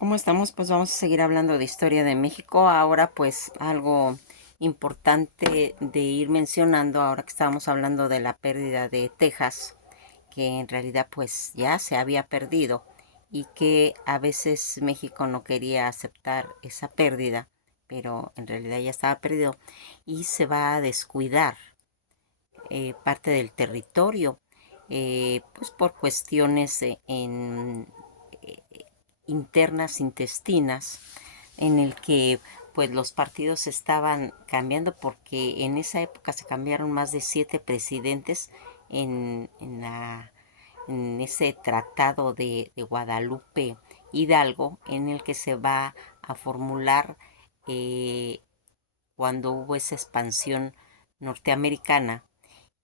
¿Cómo estamos? Pues vamos a seguir hablando de historia de México. Ahora pues algo importante de ir mencionando, ahora que estábamos hablando de la pérdida de Texas, que en realidad pues ya se había perdido y que a veces México no quería aceptar esa pérdida, pero en realidad ya estaba perdido y se va a descuidar parte del territorio, pues por cuestiones eh, internas, intestinas, en el que pues los partidos estaban cambiando porque en esa época se cambiaron más de 7 presidentes en ese tratado de Guadalupe Hidalgo, en el que se va a formular eh, cuando hubo esa expansión norteamericana,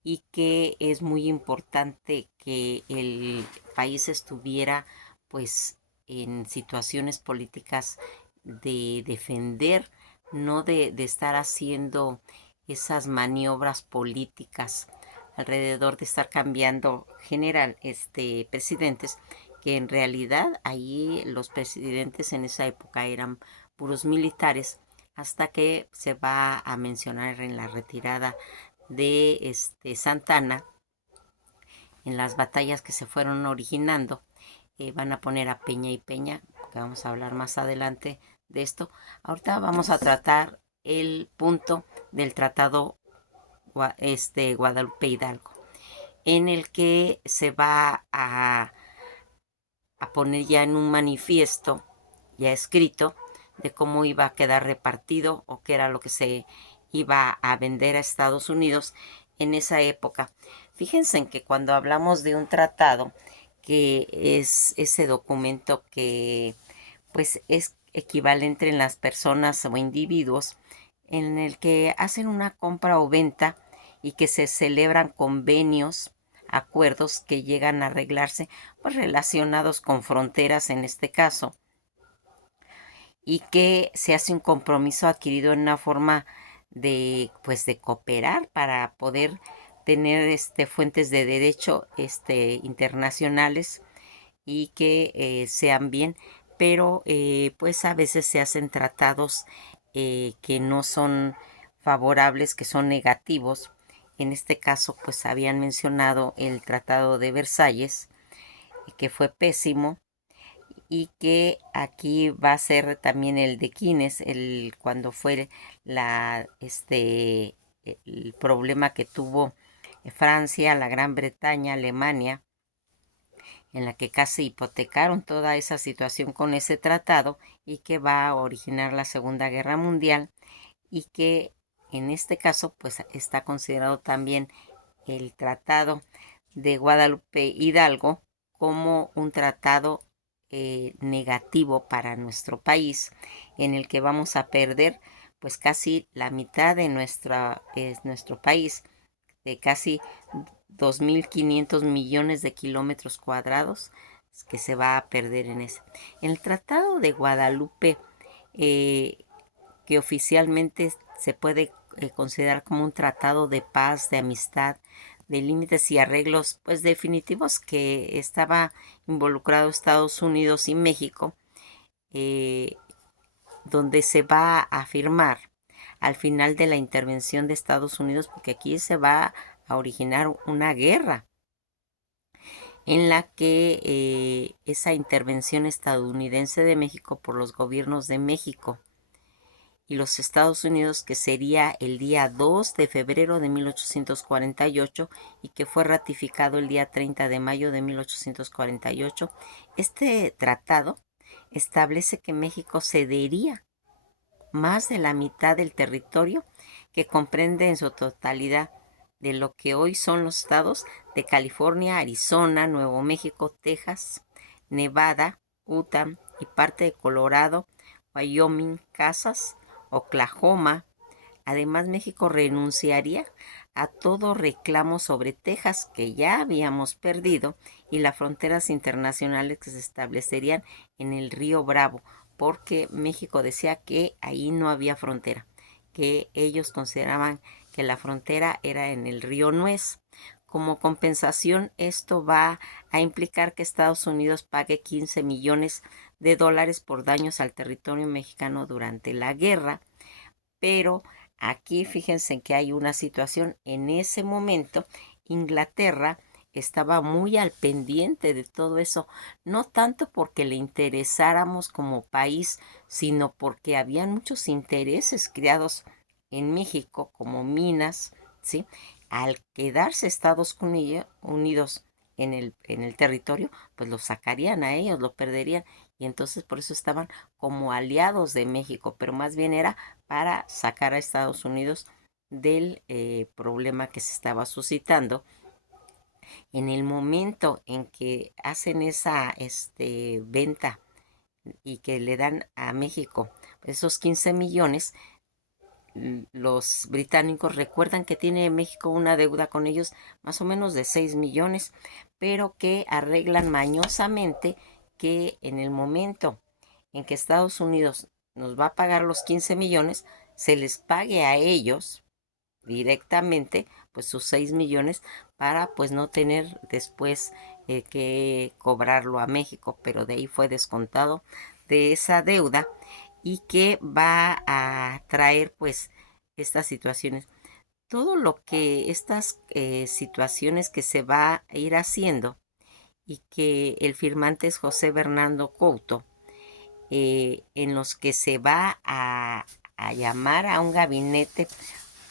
y que es muy importante que el país estuviera pues en situaciones políticas de defender, no de estar haciendo esas maniobras políticas alrededor de estar cambiando presidentes, que en realidad ahí los presidentes en esa época eran puros militares, hasta que se va a mencionar en la retirada de Santana, en las batallas que se fueron originando. Van a poner a Peña y Peña, que vamos a hablar más adelante de esto. Ahorita vamos a tratar el punto del tratado Guadalupe Hidalgo, en el que se va a poner ya en un manifiesto ya escrito de cómo iba a quedar repartido o qué era lo que se iba a vender a Estados Unidos en esa época. Fíjense en que cuando hablamos de un tratado, que es ese documento que pues es equivalente en las personas o individuos, en el que hacen una compra o venta y que se celebran convenios, acuerdos que llegan a arreglarse, pues relacionados con fronteras en este caso, y que se hace un compromiso adquirido en una forma de pues de cooperar para poder tener fuentes de derecho internacionales, y que sean bien, pero pues a veces se hacen tratados que no son favorables, que son negativos. En este caso pues habían mencionado el Tratado de Versalles, que fue pésimo, y que aquí va a ser también el de Quines, cuando fue el problema que tuvo Francia, la Gran Bretaña, Alemania, en la que casi hipotecaron toda esa situación con ese tratado, y que va a originar la Segunda Guerra Mundial, y que en este caso pues está considerado también el Tratado de Guadalupe Hidalgo como un tratado negativo para nuestro país, en el que vamos a perder pues casi la mitad de nuestro país, de casi 2.500 millones de kilómetros cuadrados, que se va a perder en ese. En el Tratado de Guadalupe, eh, que oficialmente se puede considerar como un tratado de paz, de amistad, de límites y arreglos pues definitivos, que estaba involucrado Estados Unidos y México, eh, donde se va a firmar al final de la intervención de Estados Unidos, porque aquí se va a originar una guerra en la que esa intervención estadounidense de México por los gobiernos de México y los Estados Unidos, que sería el día 2 de febrero de 1848 y que fue ratificado el día 30 de mayo de 1848. Este tratado establece que México cedería más de la mitad del territorio, que comprende en su totalidad de lo que hoy son los estados de California, Arizona, Nuevo México, Texas, Nevada, Utah y parte de Colorado, Wyoming, Kansas, Oklahoma. Además, México renunciaría a todo reclamo sobre Texas, que ya habíamos perdido, y las fronteras internacionales que se establecerían en el río Bravo, porque México decía que ahí no había frontera, que ellos consideraban que la frontera era en el río Nuez. Como compensación, esto va a implicar que Estados Unidos pague 15 millones de dólares por daños al territorio mexicano durante la guerra. Pero aquí fíjense que hay una situación. En ese momento, Inglaterra estaba muy al pendiente de todo eso, no tanto porque le interesáramos como país, sino porque habían muchos intereses creados en México, como minas, ¿sí? Al quedarse Estados Unidos en el territorio, pues lo sacarían a ellos, lo perderían, y entonces por eso estaban como aliados de México, pero más bien era para sacar a Estados Unidos del problema que se estaba suscitando. En el momento en que hacen esa venta y que le dan a México esos 15 millones, los británicos recuerdan que tiene México una deuda con ellos más o menos de 6 millones, pero que arreglan mañosamente que en el momento en que Estados Unidos nos va a pagar los 15 millones, se les pague a ellos directamente pues sus 6 millones para pues no tener después que cobrarlo a México, pero de ahí fue descontado de esa deuda y que va a traer pues estas situaciones. Todo lo que estas situaciones que se va a ir haciendo y que el firmante es José Bernardo Couto, en los que se va a llamar a un gabinete,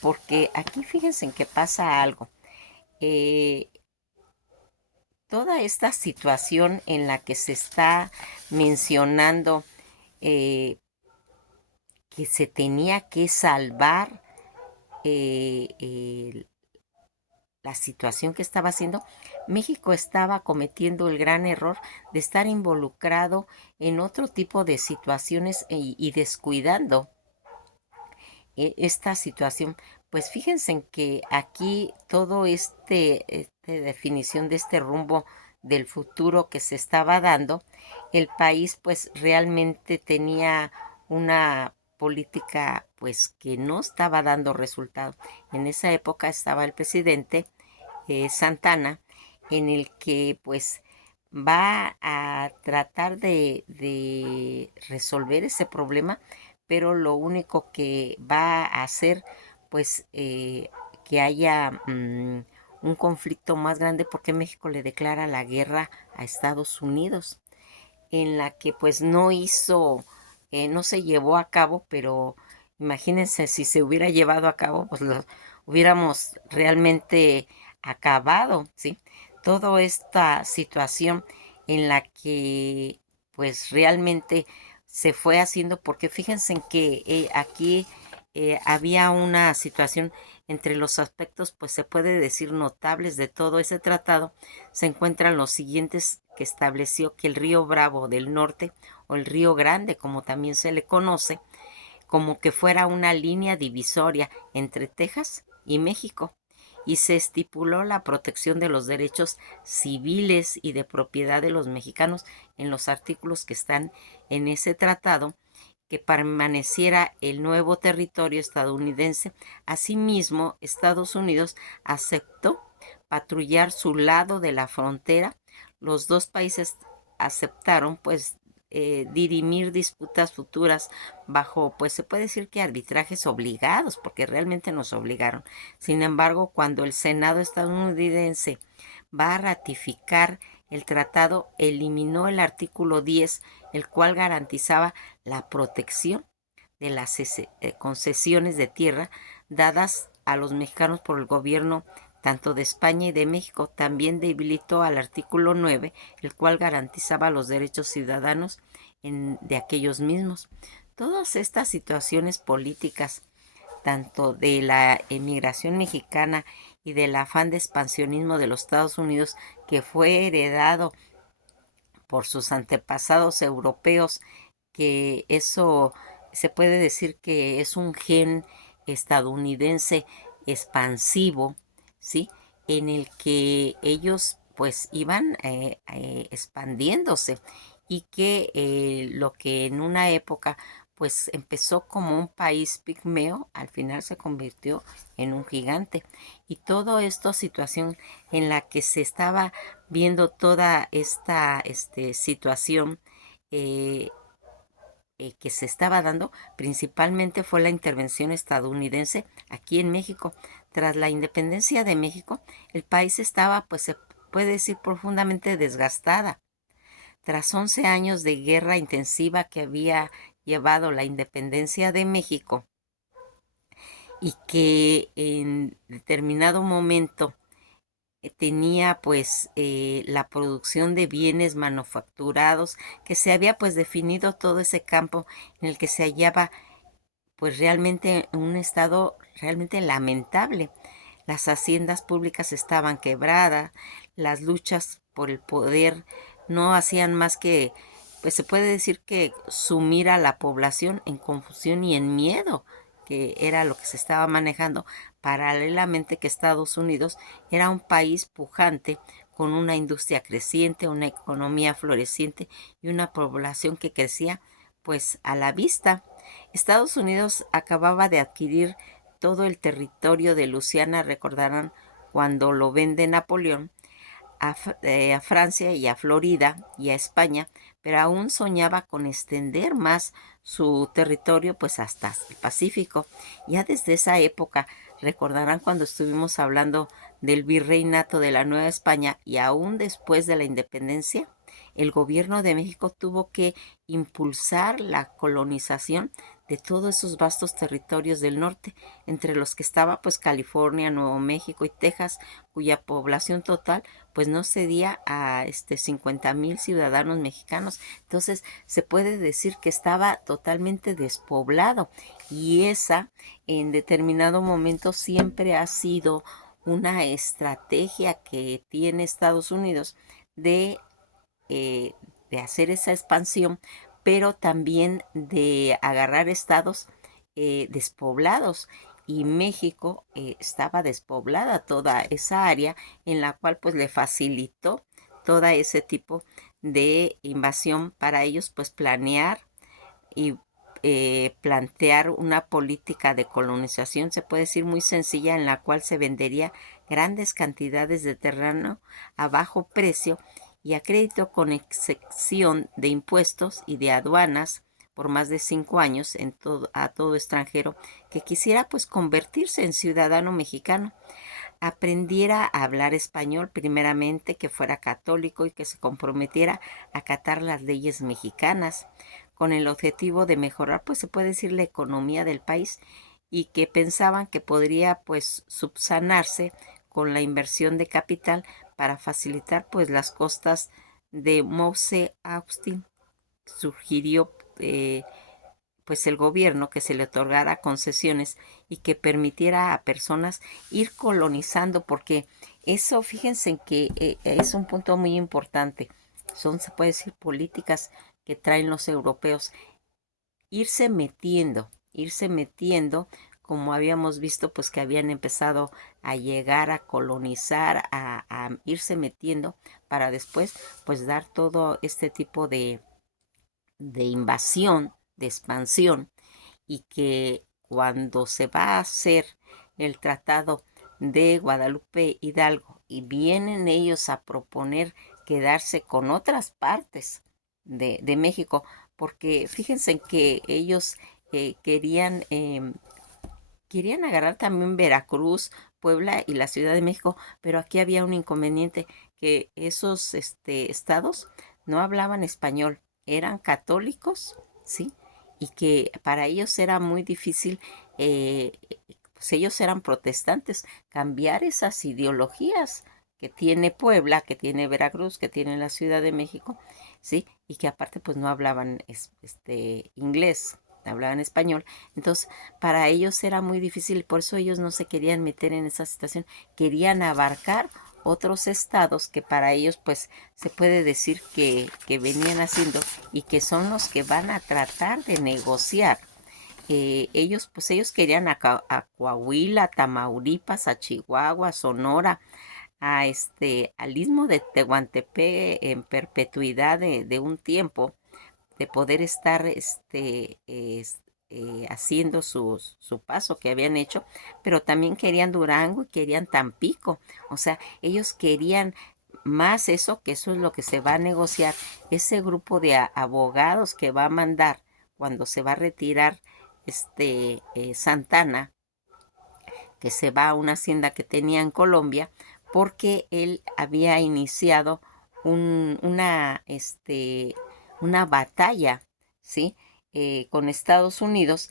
porque aquí fíjense en que pasa algo. Eh, Toda esta situación en la que se está mencionando eh, que se tenía que salvar la situación que estaba haciendo, México estaba cometiendo el gran error de estar involucrado en otro tipo de situaciones y descuidando esta situación. Pues fíjense en que aquí todo definición de este rumbo del futuro que se estaba dando, el país pues realmente tenía una política pues que no estaba dando resultado. En esa época estaba el presidente Santana, en el que pues va a tratar de resolver ese problema, pero lo único que va a hacer pues que haya un conflicto más grande, porque México le declara la guerra a Estados Unidos, en la que pues no hizo, no se llevó a cabo, pero imagínense si se hubiera llevado a cabo, pues lo hubiéramos realmente acabado, ¿sí? Toda esta situación en la que pues realmente se fue haciendo, porque fíjense en que aquí había una situación entre los aspectos, pues se puede decir notables de todo ese tratado, se encuentran los siguientes que estableció que el río Bravo del Norte, o el río Grande, como también se le conoce, como que fuera una línea divisoria entre Texas y México, y se estipuló la protección de los derechos civiles y de propiedad de los mexicanos en los artículos que están en ese tratado, que permaneciera el nuevo territorio estadounidense. Asimismo, Estados Unidos aceptó patrullar su lado de la frontera. Los dos países aceptaron pues dirimir disputas futuras bajo, pues se puede decir que arbitrajes obligados, porque realmente nos obligaron. Sin embargo, cuando el Senado estadounidense va a ratificar el tratado, eliminó el artículo 10, el cual garantizaba la protección de las concesiones de tierra dadas a los mexicanos por el gobierno tanto de España y de México. También debilitó al artículo 9, el cual garantizaba los derechos ciudadanos de aquellos mismos. Todas estas situaciones políticas, tanto de la emigración mexicana y del afán de expansionismo de los Estados Unidos, que fue heredado por sus antepasados europeos, que eso se puede decir que es un gen estadounidense expansivo, ¿sí? En el que ellos pues iban expandiéndose, y que lo que en una época pues empezó como un país pigmeo, al final se convirtió en un gigante. Y todo esto situación en la que se estaba viendo toda esta situación eh, que se estaba dando principalmente fue la intervención estadounidense aquí en México. Tras la independencia de México, el país estaba, pues se puede decir, profundamente desgastada. Tras 11 años de guerra intensiva que había llevado la independencia de México y que en determinado momento tenía pues la producción de bienes manufacturados, que se había pues definido todo ese campo en el que se hallaba pues realmente en un estado realmente lamentable. Las haciendas públicas estaban quebradas, las luchas por el poder no hacían más que, pues se puede decir que sumir a la población en confusión y en miedo, que era lo que se estaba manejando, paralelamente que Estados Unidos era un país pujante con una industria creciente, una economía floreciente y una población que crecía pues a la vista. Estados Unidos acababa de adquirir todo el territorio de Luisiana, recordarán cuando lo vende Napoleón, a Francia y a Florida y a España, pero aún soñaba con extender más su territorio pues hasta el Pacífico. Ya desde esa época, recordarán cuando estuvimos hablando del virreinato de la Nueva España y aún después de la independencia, el gobierno de México tuvo que impulsar la colonización de todos esos vastos territorios del norte, entre los que estaba pues California, Nuevo México y Texas, cuya población total pues no cedía a 50,000 ciudadanos mexicanos. Entonces se puede decir que estaba totalmente despoblado y esa en determinado momento siempre ha sido una estrategia que tiene Estados Unidos de, eh, de hacer esa expansión, pero también de agarrar estados despoblados. Y México estaba despoblada toda esa área en la cual pues le facilitó toda ese tipo de invasión para ellos pues planear y plantear una política de colonización, se puede decir muy sencilla, en la cual se vendería grandes cantidades de terreno a bajo precio y a crédito con excepción de impuestos y de aduanas por más de 5 años a todo extranjero que quisiera pues convertirse en ciudadano mexicano, aprendiera a hablar español primeramente, que fuera católico y que se comprometiera a acatar las leyes mexicanas con el objetivo de mejorar, pues se puede decir, la economía del país, y que pensaban que podría pues subsanarse con la inversión de capital para facilitar pues las costas de Mose Austin. Sugirió pues el gobierno que se le otorgara concesiones y que permitiera a personas ir colonizando, porque eso, fíjense en que es un punto muy importante. Son, se puede decir, políticas que traen los europeos. Irse metiendo, como habíamos visto, pues que habían empezado a llegar a colonizar, a irse metiendo para después, pues dar todo este tipo de invasión, de expansión, y que cuando se va a hacer el tratado de Guadalupe Hidalgo y vienen ellos a proponer quedarse con otras partes de México, porque fíjense que ellos querían agarrar también Veracruz, Puebla y la Ciudad de México, pero aquí había un inconveniente, que esos estados no hablaban español, eran católicos, ¿sí? Y que para ellos era muy difícil, eh, pues ellos eran protestantes, cambiar esas ideologías que tiene Puebla, que tiene Veracruz, que tiene la Ciudad de México, ¿sí? Y que aparte pues no hablaban inglés, hablaban español. Entonces, para ellos era muy difícil y por eso ellos no se querían meter en esa situación. Querían abarcar otros estados que para ellos pues se puede decir que venían haciendo y que son los que van a tratar de negociar. Ellos querían a Coahuila, a Tamaulipas, a Chihuahua, a Sonora, al istmo de Tehuantepec en perpetuidad de un tiempo, de poder estar haciendo su paso que habían hecho, pero también querían Durango y querían Tampico. O sea, ellos querían más eso, que eso es lo que se va a negociar, ese grupo de abogados que va a mandar cuando se va a retirar Santana, que se va a una hacienda que tenía en Colombia, porque él había iniciado una batalla, ¿sí? Con Estados Unidos,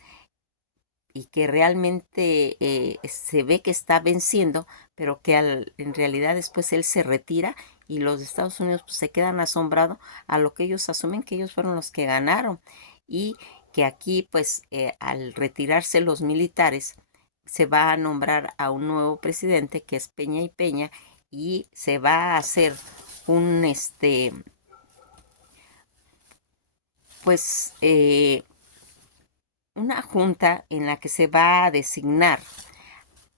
y que realmente se ve que está venciendo, pero que en realidad después él se retira y los Estados Unidos pues, se quedan asombrados a lo que ellos asumen que ellos fueron los que ganaron, y que aquí pues al retirarse los militares se va a nombrar a un nuevo presidente que es Peña y Peña, y se va a hacer un pues una junta en la que se va a designar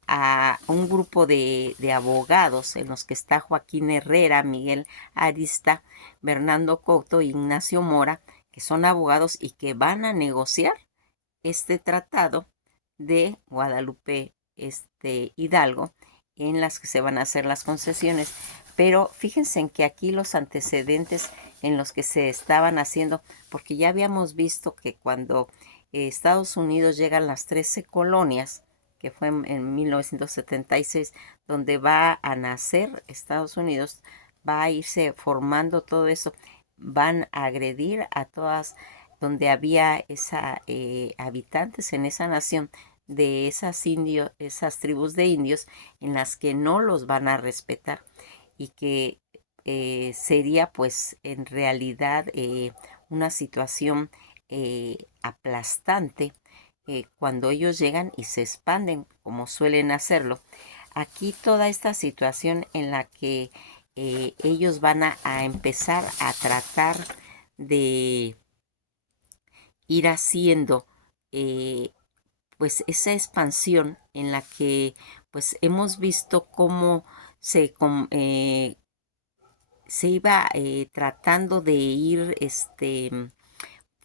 a un grupo de abogados en los que está Joaquín Herrera, Miguel Arista, Bernardo Couto e Ignacio Mora, que son abogados y que van a negociar este tratado de Guadalupe Hidalgo, en las que se van a hacer las concesiones. Pero fíjense en que aquí los antecedentes en los que se estaban haciendo, porque ya habíamos visto que cuando Estados Unidos llegan las 13 colonias, que fue en 1976, donde va a nacer Estados Unidos, va a irse formando todo eso, van a agredir a todas donde había habitantes en esa nación de esas tribus de indios, en las que no los van a respetar, y que sería pues en realidad una situación aplastante cuando ellos llegan y se expanden como suelen hacerlo. Aquí toda esta situación en la que ellos van a empezar a tratar de ir haciendo pues esa expansión en la que pues hemos visto cómo se iba tratando de ir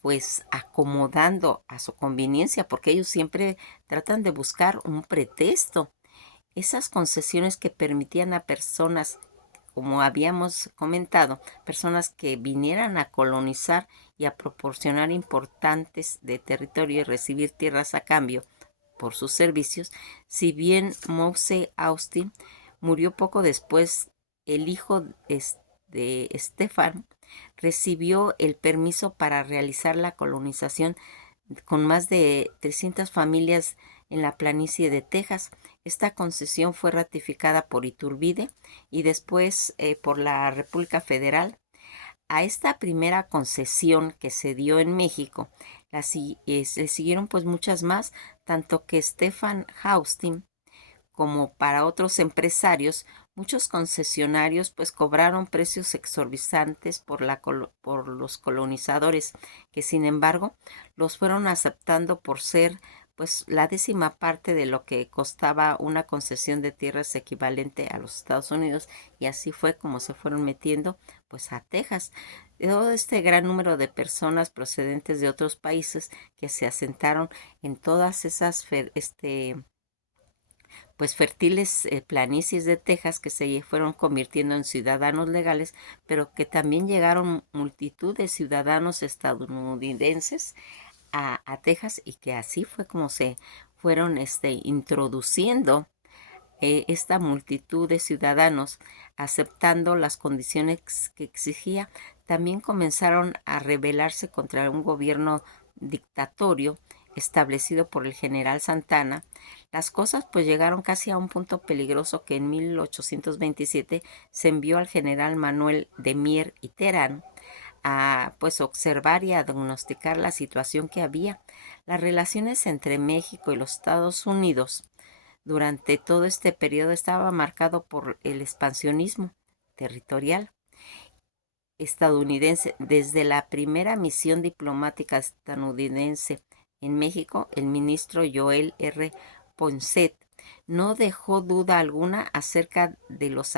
pues acomodando a su conveniencia, porque ellos siempre tratan de buscar un pretexto. Esas concesiones que permitían a personas, como habíamos comentado, personas que vinieran a colonizar y a proporcionar importantes de territorio y recibir tierras a cambio por sus servicios. Si bien Mose Austin murió poco después, el hijo de Stefan recibió el permiso para realizar la colonización con más de 300 familias en la planicie de Texas. Esta concesión fue ratificada por Iturbide y después por la República Federal. A esta primera concesión que se dio en México le siguieron pues muchas más, tanto que Stefan Haustin como para otros empresarios, muchos concesionarios pues cobraron precios exorbitantes por los colonizadores, que sin embargo los fueron aceptando por ser pues la 10ª parte de lo que costaba una concesión de tierras equivalente a los Estados Unidos, y así fue como se fueron metiendo pues a Texas. Todo este gran número de personas procedentes de otros países que se asentaron en todas esas pues fértiles planicies de Texas, que se fueron convirtiendo en ciudadanos legales, pero que también llegaron multitud de ciudadanos estadounidenses a Texas, y que así fue como se fueron introduciendo esta multitud de ciudadanos, aceptando las condiciones que exigía. También comenzaron a rebelarse contra un gobierno dictatorio establecido por el general Santana. Las cosas pues llegaron casi a un punto peligroso, que en 1827 se envió al general Manuel de Mier y Terán a pues observar y a diagnosticar la situación que había. Las relaciones entre México y los Estados Unidos durante todo este periodo estaba marcado por el expansionismo territorial estadounidense. Desde la primera misión diplomática estadounidense en México, el ministro Joel R. Poinsett no dejó duda alguna acerca de los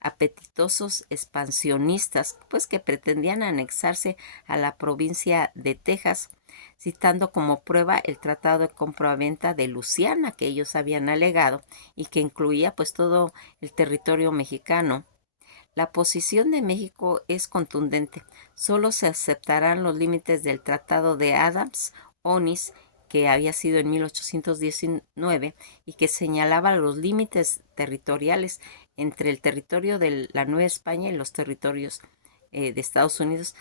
apetitosos expansionistas, pues que pretendían anexarse a la provincia de Texas, citando como prueba el tratado de compra-venta de Luisiana que ellos habían alegado, y que incluía pues todo el territorio mexicano. La posición de México es contundente. Solo se aceptarán los límites del Tratado de Adams-Onis, que había sido en 1819 y que señalaba los límites territoriales entre el territorio de la Nueva España y los territorios de Estados Unidos.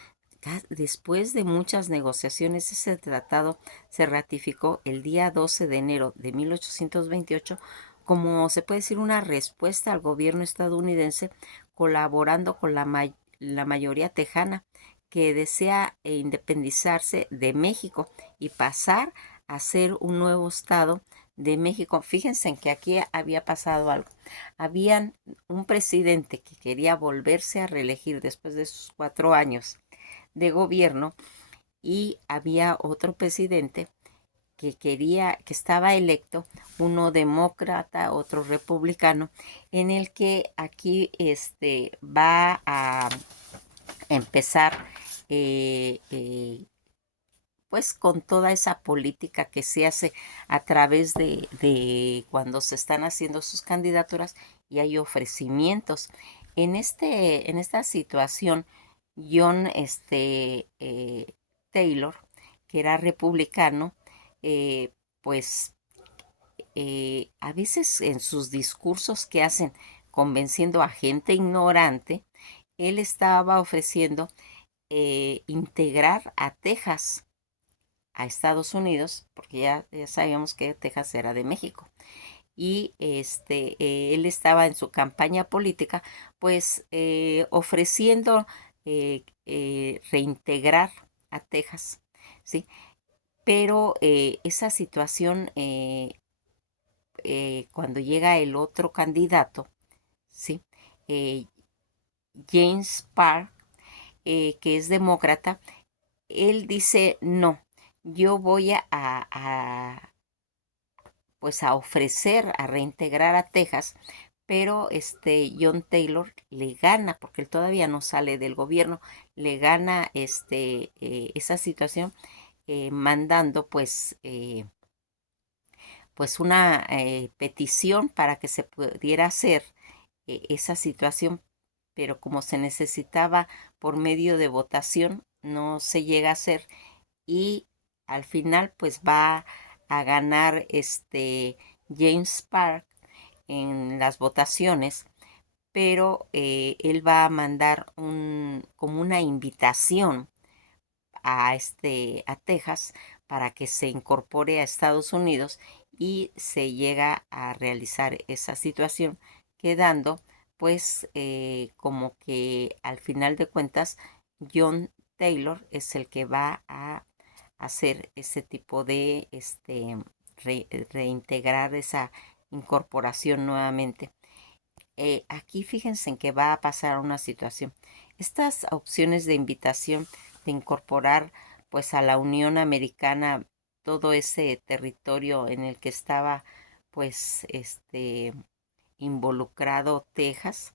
Después de muchas negociaciones, ese tratado se ratificó el día 12 de enero de 1828 como se puede decir una respuesta al gobierno estadounidense, colaborando con la mayoría tejana que desea independizarse de México y pasar a ser un nuevo estado de México. Fíjense en que aquí había pasado algo. Habían un presidente que quería volverse a reelegir después de sus 4 años de gobierno y había otro presidente que estaba electo, uno demócrata, otro republicano, en el que aquí va a empezar pues con toda esa política que se hace a través de cuando se están haciendo sus candidaturas y hay ofrecimientos. En esta situación, John Taylor, que era republicano, eh, pues a veces en sus discursos que hacen convenciendo a gente ignorante, él estaba ofreciendo integrar a Texas a Estados Unidos, porque ya sabíamos que Texas era de México. Y él estaba en su campaña política, pues ofreciendo reintegrar a Texas, ¿sí? Pero esa situación, cuando llega el otro candidato, ¿sí? Eh, James Park, que es demócrata, él dice, no, yo voy pues a ofrecer, a reintegrar a Texas, pero John Taylor le gana, porque él todavía no sale del gobierno, le gana esa situación, mandando pues una petición para que se pudiera hacer esa situación, pero como se necesitaba por medio de votación, no se llega a hacer y al final pues va a ganar James Park en las votaciones, pero él va a mandar como una invitación a Texas para que se incorpore a Estados Unidos y se llega a realizar esa situación, quedando pues como que al final de cuentas John Taylor es el que va a hacer ese tipo de reintegrar esa incorporación nuevamente. Aquí fíjense en que va a pasar una situación. Estas opciones de invitación de incorporar pues a la Unión Americana todo ese territorio en el que estaba pues involucrado Texas,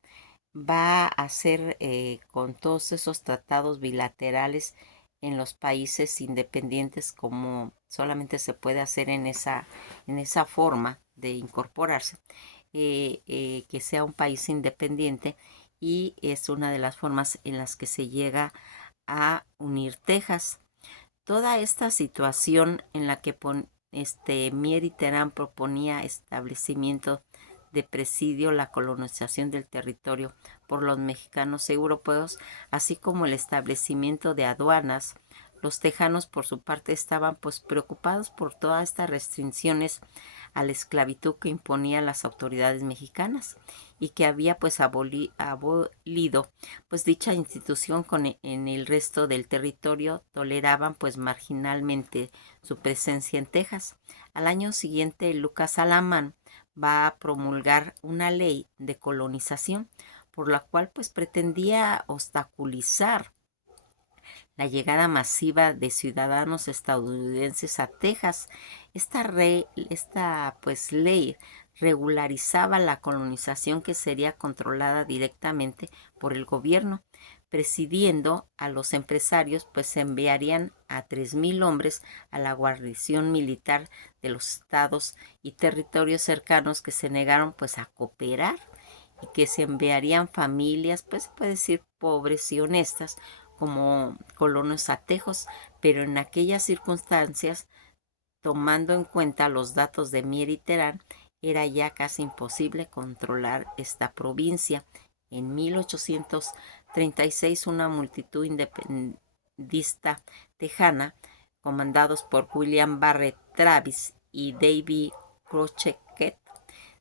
va a ser con todos esos tratados bilaterales en los países independientes como solamente se puede hacer en esa forma de incorporarse, que sea un país independiente y es una de las formas en las que se llega a unir Texas. Toda esta situación en la que Mier y Terán proponía establecimiento de presidio, la colonización del territorio por los mexicanos europeos, así como el establecimiento de aduanas. Los tejanos, por su parte, estaban pues preocupados por todas estas restricciones a la esclavitud que imponían las autoridades mexicanas y que había pues abolido pues dicha institución en el resto del territorio, toleraban pues marginalmente su presencia en Texas. Al año siguiente, Lucas Alamán va a promulgar una ley de colonización por la cual pues pretendía obstaculizar la llegada masiva de ciudadanos estadounidenses a Texas. Esta pues ley regularizaba la colonización que sería controlada directamente por el gobierno. Presidiendo a los empresarios, pues se enviarían a 3,000 hombres a la guarnición militar de los estados y territorios cercanos que se negaron pues a cooperar y que se enviarían familias, pues se puede decir pobres y honestas, como colonos atejos, pero en aquellas circunstancias, tomando en cuenta los datos de Mier y Terán, era ya casi imposible controlar esta provincia. En 1836, una multitud independentista tejana, comandados por William Barrett Travis y David Crockett,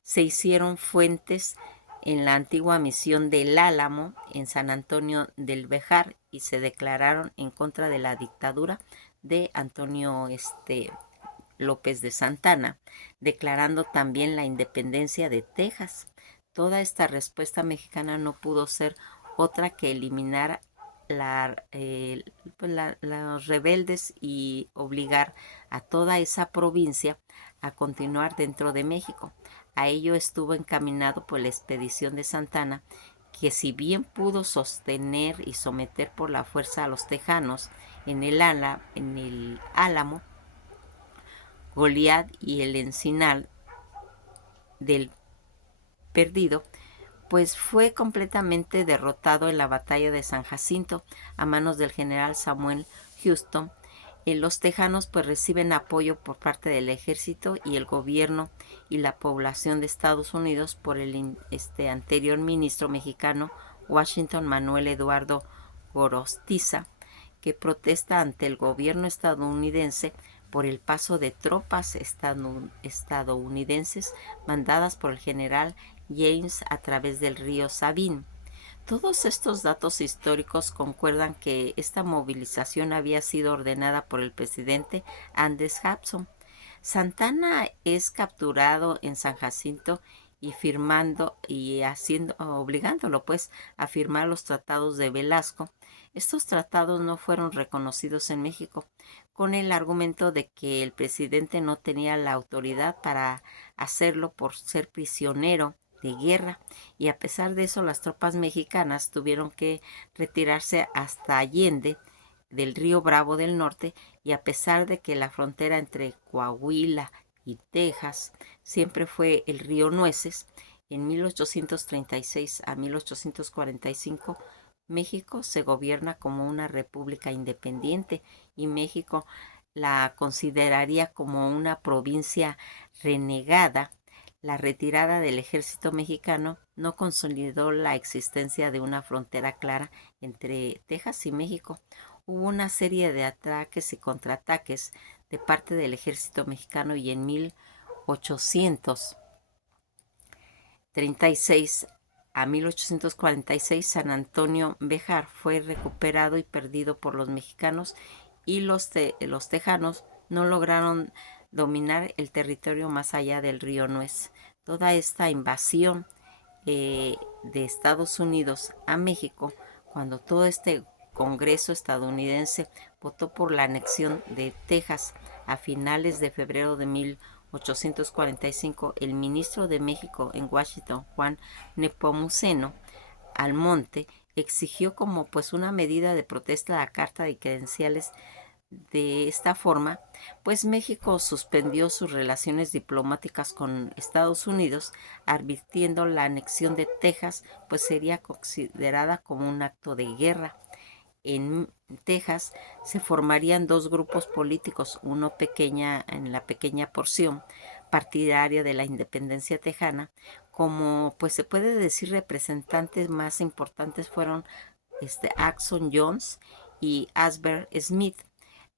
se hicieron fuentes en la antigua misión del Álamo en San Antonio del Bejar y se declararon en contra de la dictadura de Antonio López de Santana, declarando también la independencia de Texas. Toda esta respuesta mexicana no pudo ser otra que eliminar los rebeldes y obligar a toda esa provincia a continuar dentro de México. A ello estuvo encaminado por la expedición de Santana, que si bien pudo sostener y someter por la fuerza a los tejanos en el Álamo, Goliat y el Encinal del Perdido, pues fue completamente derrotado en la batalla de San Jacinto a manos del general Samuel Houston. Los tejanos pues reciben apoyo por parte del ejército y el gobierno y la población de Estados Unidos por el anterior ministro mexicano Washington Manuel Eduardo Gorostiza, que protesta ante el gobierno estadounidense por el paso de tropas estadounidenses mandadas por el general James a través del río Sabine. Todos estos datos históricos concuerdan que esta movilización había sido ordenada por el presidente Andrés Jackson. Santana es capturado en San Jacinto y obligándolo pues a firmar los tratados de Velasco. Estos tratados no fueron reconocidos en México, con el argumento de que el presidente no tenía la autoridad para hacerlo por ser prisionero de guerra, y a pesar de eso las tropas mexicanas tuvieron que retirarse hasta Allende del río Bravo del Norte, y a pesar de que la frontera entre Coahuila y Texas siempre fue el río Nueces, en 1836 a 1845 México se gobierna como una república independiente y México la consideraría como una provincia renegada. La retirada del ejército mexicano no consolidó la existencia de una frontera clara entre Texas y México. Hubo una serie de ataques y contraataques de parte del ejército mexicano y en 1836 a 1846 San Antonio Bejar fue recuperado y perdido por los mexicanos, y los tejanos no lograron dominar el territorio más allá del río Nuez. Toda esta invasión de Estados Unidos a México, cuando todo este Congreso estadounidense votó por la anexión de Texas a finales de febrero de 1845, el ministro de México en Washington, Juan Nepomuceno Almonte, exigió como pues una medida de protesta la carta de credenciales. De esta forma, pues México suspendió sus relaciones diplomáticas con Estados Unidos, advirtiendo la anexión de Texas, pues sería considerada como un acto de guerra. En Texas se formarían dos grupos políticos, uno en la pequeña porción partidaria de la independencia tejana, como pues se puede decir representantes más importantes fueron Axon Jones y Asbury Smith.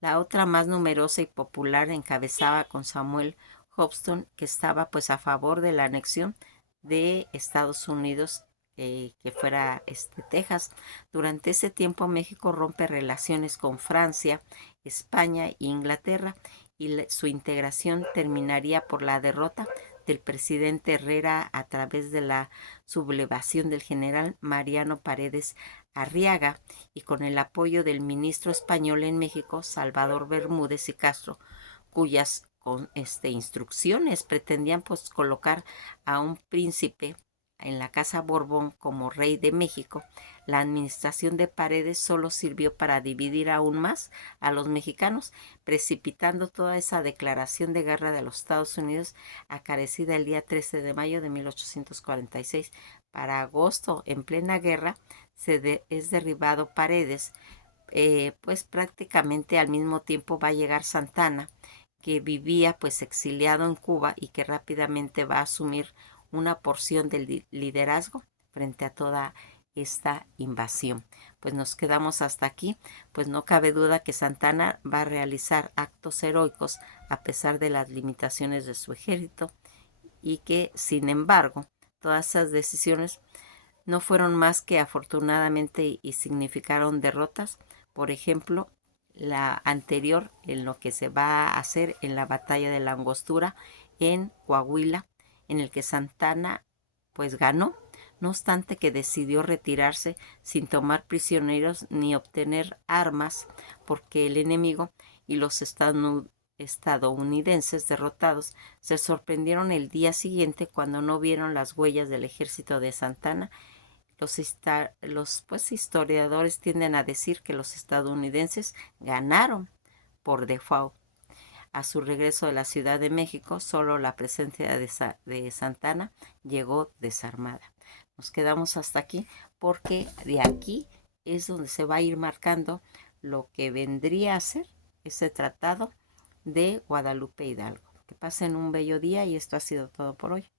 La otra, más numerosa y popular, encabezaba con Samuel Hobson, que estaba pues a favor de la anexión de Estados Unidos, que fuera Texas. Durante ese tiempo México rompe relaciones con Francia, España e Inglaterra, y su integración terminaría por la derrota del presidente Herrera a través de la sublevación del general Mariano Paredes Arriaga, y con el apoyo del ministro español en México, Salvador Bermúdez y Castro, cuyas instrucciones pretendían pues colocar a un príncipe en la Casa Borbón como rey de México. La administración de Paredes solo sirvió para dividir aún más a los mexicanos, precipitando toda esa declaración de guerra de los Estados Unidos acaecida el día 13 de mayo de 1846, para agosto, en plena guerra, es derribado Paredes, pues prácticamente al mismo tiempo va a llegar Santana, que vivía pues exiliado en Cuba y que rápidamente va a asumir una porción del liderazgo frente a toda esta invasión. Pues nos quedamos hasta aquí, pues no cabe duda que Santana va a realizar actos heroicos a pesar de las limitaciones de su ejército y que, sin embargo, todas esas decisiones no fueron más que afortunadamente y significaron derrotas. Por ejemplo, la anterior en lo que se va a hacer en la batalla de la Angostura en Coahuila, en el que Santana pues ganó, no obstante que decidió retirarse sin tomar prisioneros ni obtener armas, porque el enemigo y los estadounidenses derrotados se sorprendieron el día siguiente cuando no vieron las huellas del ejército de Santana. Los pues, historiadores tienden a decir que los estadounidenses ganaron por default. A su regreso de la Ciudad de México, solo la presencia de Santana llegó desarmada. Nos quedamos hasta aquí porque de aquí es donde se va a ir marcando lo que vendría a ser ese tratado de Guadalupe Hidalgo. Que pasen un bello día y esto ha sido todo por hoy.